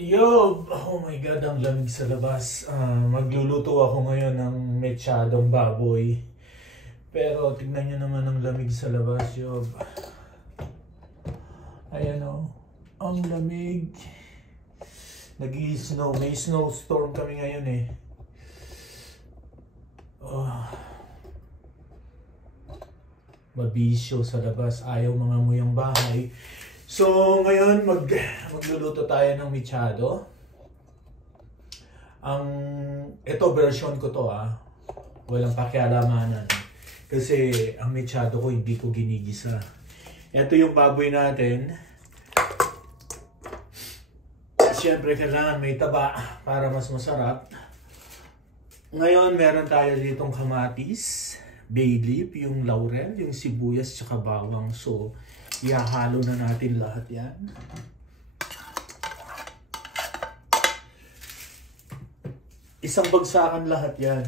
Yo! Oh my God, ang lamig sa labas. Magluluto ako ngayon ng mechadong baboy. Pero tignan nyo naman ang lamig sa labas, yo. Ayan o. Ang lamig. Nag-i-snow. May snowstorm kami ngayon eh. Mabisyo sa labas. Ayaw mga muyang bahay. So, ngayon magluluto tayo ng mechado. Ito version ko to Walang pakialamanan. Kasi ang mechado ko hindi ko ginigisa. Ito yung baboy natin. Siyempre kailangan may taba para mas masarap. Ngayon meron tayo ditong kamatis, bay leaf, yung laurel, yung sibuyas, tsaka bawang. So, ihahalo na natin lahat yan. Isang bagsakan lahat yan.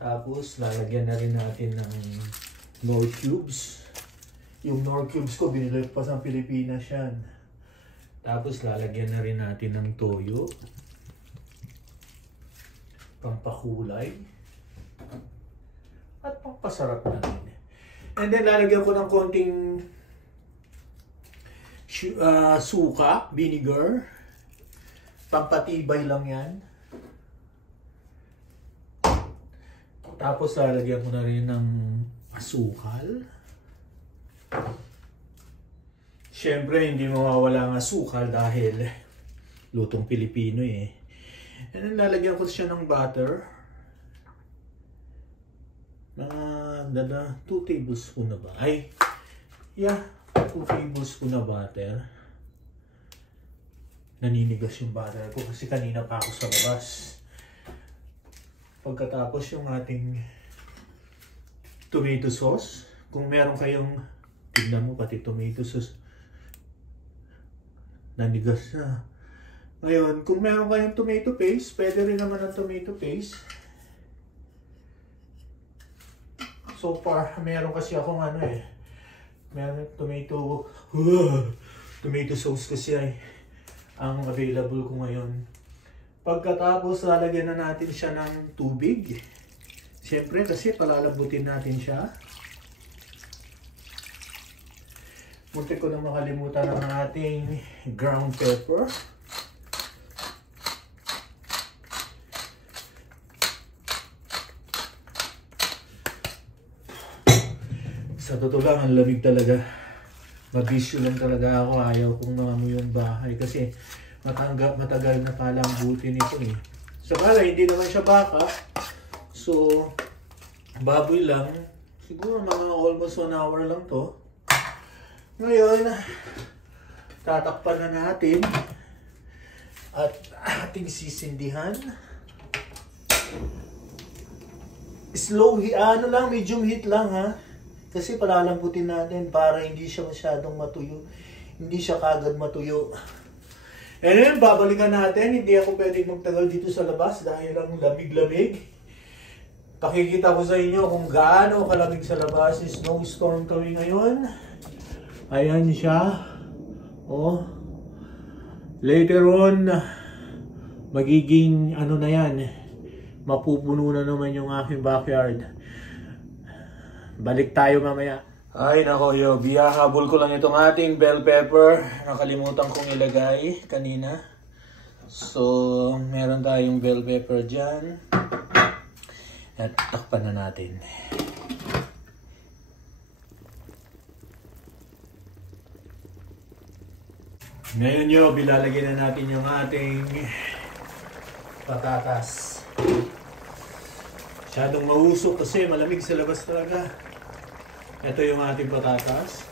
Tapos, lalagyan na rin natin ng Knorr cubes. Yung Knorr cubes ko, binili ko pa sa Pilipinas yan. Tapos, lalagyan na rin natin ng toyo. Pampakulay. At pampasarap na rin. And then, lalagyan ko ng konting suka, vinegar. Pampatibay lang yan. Tapos lalagyan ko na rin ng asukal. Siyempre hindi mawawala ang asukal dahil lutong Pilipino eh. And then lalagyan ko siya ng butter. Mga 2 tablespoon na ba? 2 tablespoon na butter. Naninigas yung butter ko kasi kanina pa ako sa labas. Pagkatapos yung ating tomato sauce. Kung meron kayong, tignan mo pati tomato sauce. Nanigas na. Ngayon, kung meron kayong tomato paste, pwede rin naman ang tomato paste. So far, meron kasi akong meron tomato sauce kasi ang available ko ngayon. Pagkatapos, lalagyan na natin siya ng tubig. Siyempre, kasi palalabutin natin siya. Muntik ko na makalimutan ng ating ground pepper. Sa totoo lang, ang lamig talaga. Mabisyo lang talaga ako. Ayaw kong mangamoy yung bahay kasi matagal na pala ang buti nito eh. Sa bagay, hindi naman siya baka. So, baboy lang. Siguro mga almost 1 hour lang to. Ngayon, tatakpan na natin. At ating sisindihan. Slow heat, medium heat lang Kasi palalambutin natin para hindi siya masyadong matuyo. Hindi siya kagad matuyo. And then, babalikan natin. Hindi ako pwedeng magtagal dito sa labas dahil ang lamig-lamig. Pakikita ko sa inyo kung gaano kalamig sa labas. Snowstorm kami ngayon. Ayan siya. Later on, magiging na yan. Mapupuno na naman yung aking backyard. Balik tayo mamaya. Ay nako habol ko lang itong ating bell pepper. Nakalimutan kong ilagay kanina. So, meron tayong bell pepper dyan. At takpan na natin. Ngayon bilalagyan na natin yung ating patatas. Masyadong mausok kasi malamig sa labas talaga. Ito yung ating patatas.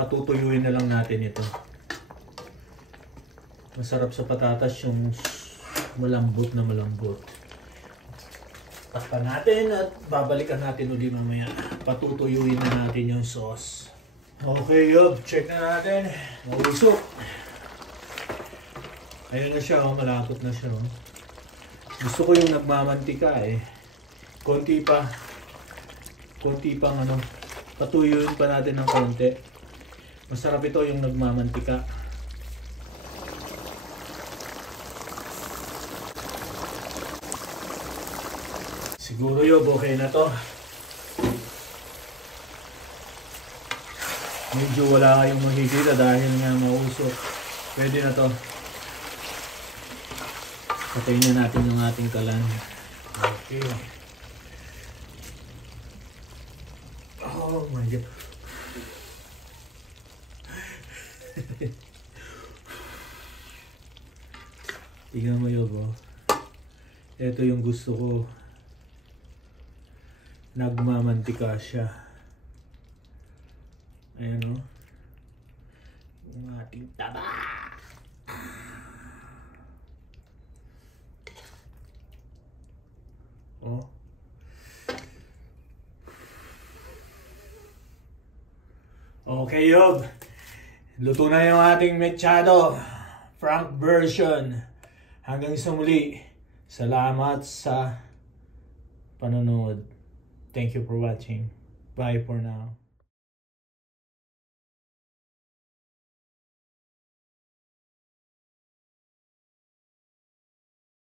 Patutuyuin na lang natin ito. Masarap sa patatas yung malambot na malambot. Takpan natin at babalikan natin ulit mamaya. Patutuyuin na natin yung sauce. Okay, check na natin. Mausok. Ayun na siya, malapot na siya. Gusto ko yung nagmamantika konti pang patuyuin pa natin ng konti Masarap ito yung nagmamantika. Siguro Yob, okay na to. Medyo wala kayong makikita dahil nga mausok. Pwede na to. Patayin na natin yung ating kalan. Okay. Oh my God. Tingnan mo Yob, oh. Ito yung gusto ko. Nagmamantika siya. Ayan o. Yung ating taba. Oh. Okay Yob. Luto na yung ating mechado. Frank version. Hanggang sa muli. Salamat sa panonood. Thank you for watching. Bye for now.